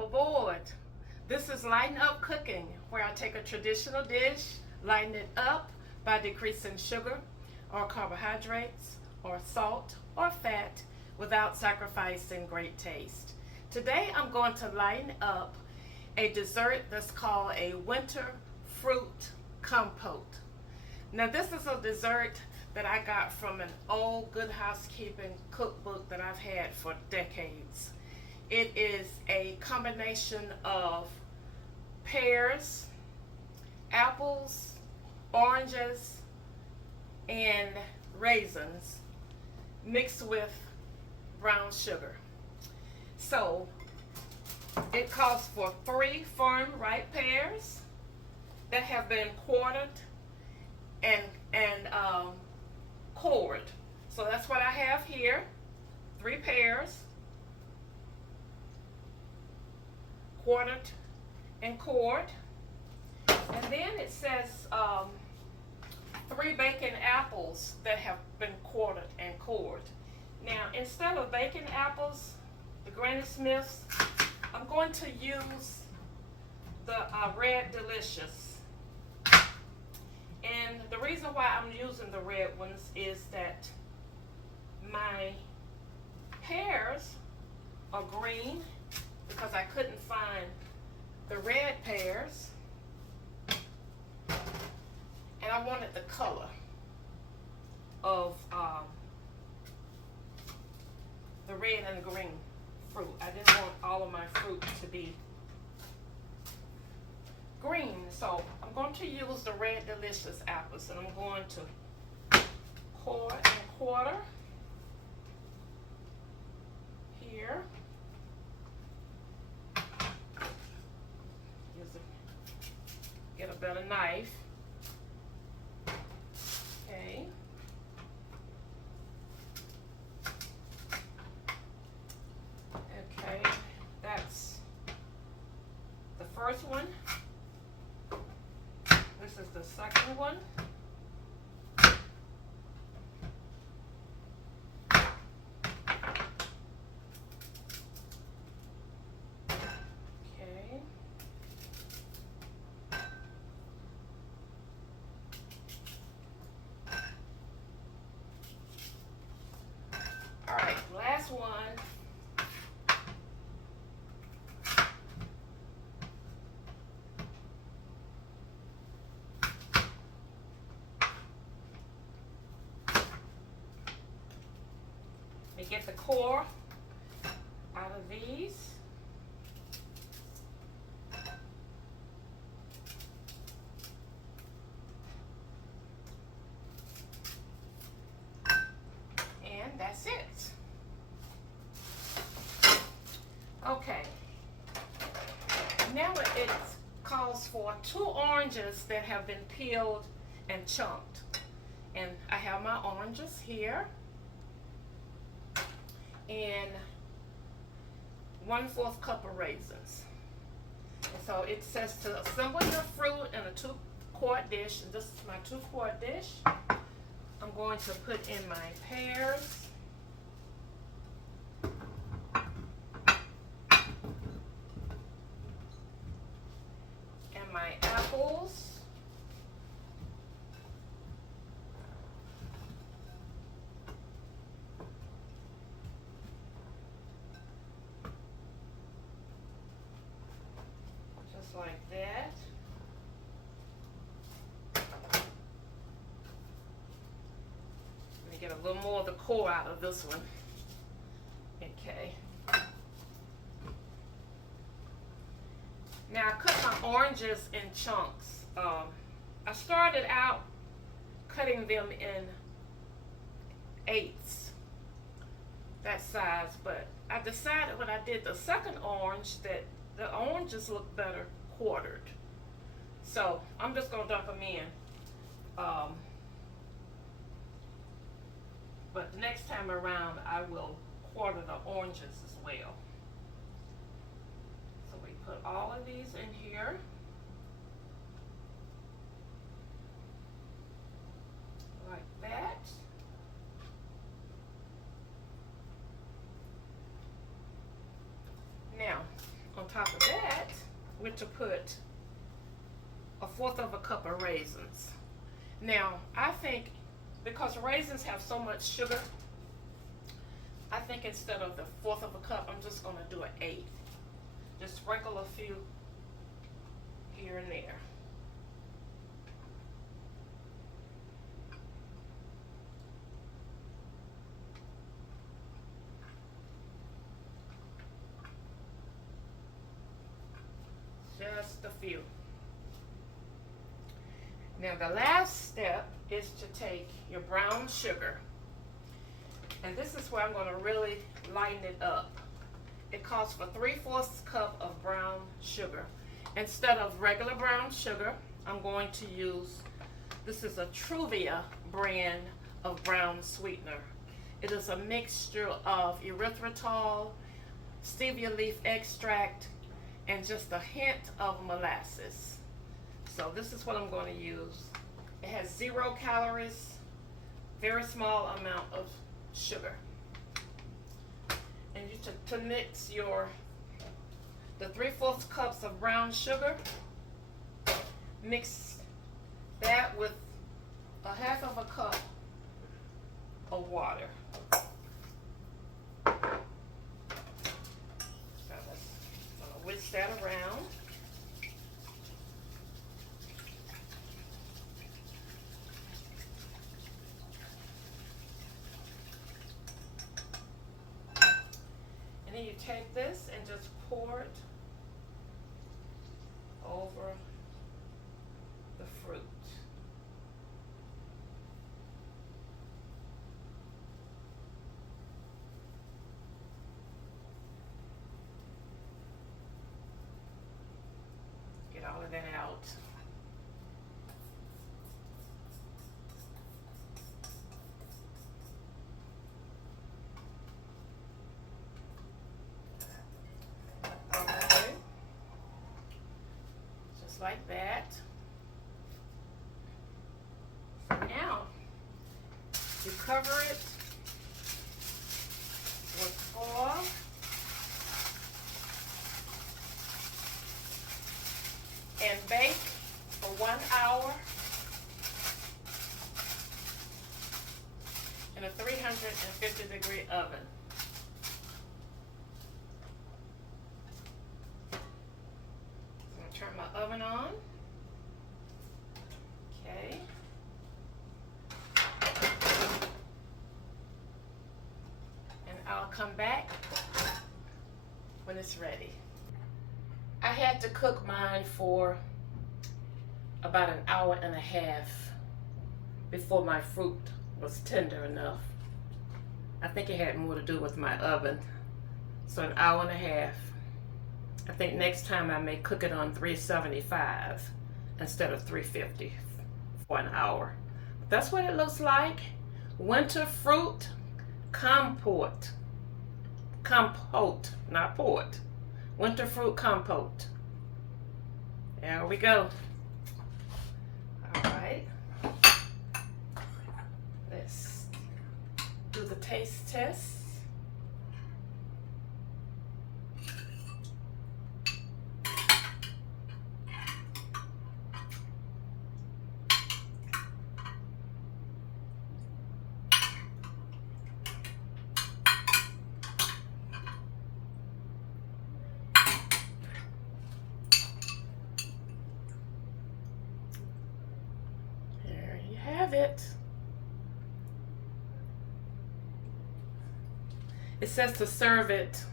Welcome aboard. This is Lighten Up Cooking, where I take a traditional dish, lighten it up by decreasing sugar or carbohydrates or salt or fat without sacrificing great taste. Today I'm going to lighten up a dessert that's called a winter fruit compote. Now this is a dessert that I got from an old Good Housekeeping cookbook that I've had for decades. It is a combination of pears, apples, oranges, and raisins mixed with brown sugar. So it calls for 3 firm ripe pears that have been quartered and cored. So that's what I have here. 3 pears, quartered and cored. And then it says 3 bacon apples that have been quartered and cored. Now, instead of bacon apples, the Granny Smiths, I'm going to use the Red Delicious. And the reason why I'm using the red ones is that my pears are green because I couldn't find the red pears, and I wanted the color of the red and the green fruit. I didn't want all of my fruit to be green, so I'm going to use the Red Delicious apples, and I'm going to core and quarter here. Get a better knife. Okay. Okay, that's the first one. This is the second one. Okay. All right, last one. We get the core out of these. And that's it. Okay. Now it calls for 2 oranges that have been peeled and chunked. And I have my oranges here. And 1/4 cup of raisins. And so it says to assemble your fruit in a 2-quart dish. And this is my 2-quart dish. I'm going to put in my pears. And my apples. Just like that. Let me get a little more of the core out of this one. Okay. Now I cut my oranges in chunks. I started out cutting them in 1/8, that size, but I decided when I did the second orange that the oranges look better quartered. So I'm just gonna dump them in. But the next time around I will quarter the oranges as well. So we put all of these in here. Like that. top of that, we're to put a fourth of a cup of raisins. Now, I think because raisins have so much sugar, I think instead of the fourth of a cup, I'm just going to do an eighth. Just sprinkle a few here and there. Just a few. Now the last step is to take your brown sugar, and this is where I'm going to really lighten it up. It calls for 3/4 cup of brown sugar. Instead of regular brown sugar, I'm going to use, this is a Truvia brand of brown sweetener. It is a mixture of erythritol, stevia leaf extract, and just a hint of molasses. So this is what I'm going to use. It has 0 calories, very small amount of sugar. And you to mix the 3/4 cups of brown sugar, mix that with a 1/2 of a cup of water. So let's whisk that around. And then you take this and just pour it over the fruit. Get all of that out. Okay. Just like that. So now you cover it with foil. And bake for 1 hour in a 350-degree oven. I'm going to turn my oven on. Okay. And I'll come back when it's ready. I had to cook mine for about 1.5 hours before my fruit was tender enough. I think it had more to do with my oven. So 1.5 hours. I think next time I may cook it on 375 instead of 350 for 1 hour. That's what it looks like. Winter fruit compote. Compote, not port. Winter fruit compote. There we go. All right. Let's do the taste test. It. It says to serve it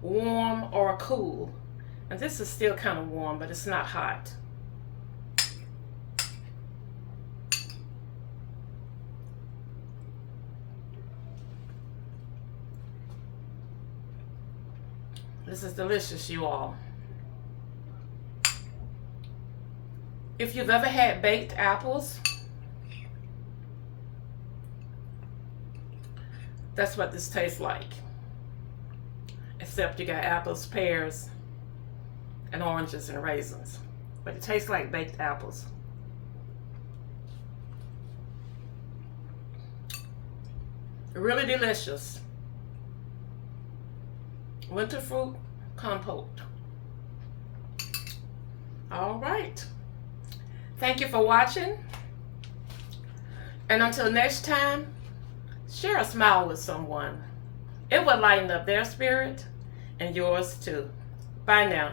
warm or cool, and this is still kind of warm, but it's not hot. This is delicious, you all. If you've ever had baked apples, that's what this tastes like. Except you got apples, pears, and oranges and raisins. But it tastes like baked apples. Really delicious. Winter fruit compote. All right. Thank you for watching. And until next time, share a smile with someone. It will lighten up their spirit and yours too. Bye now.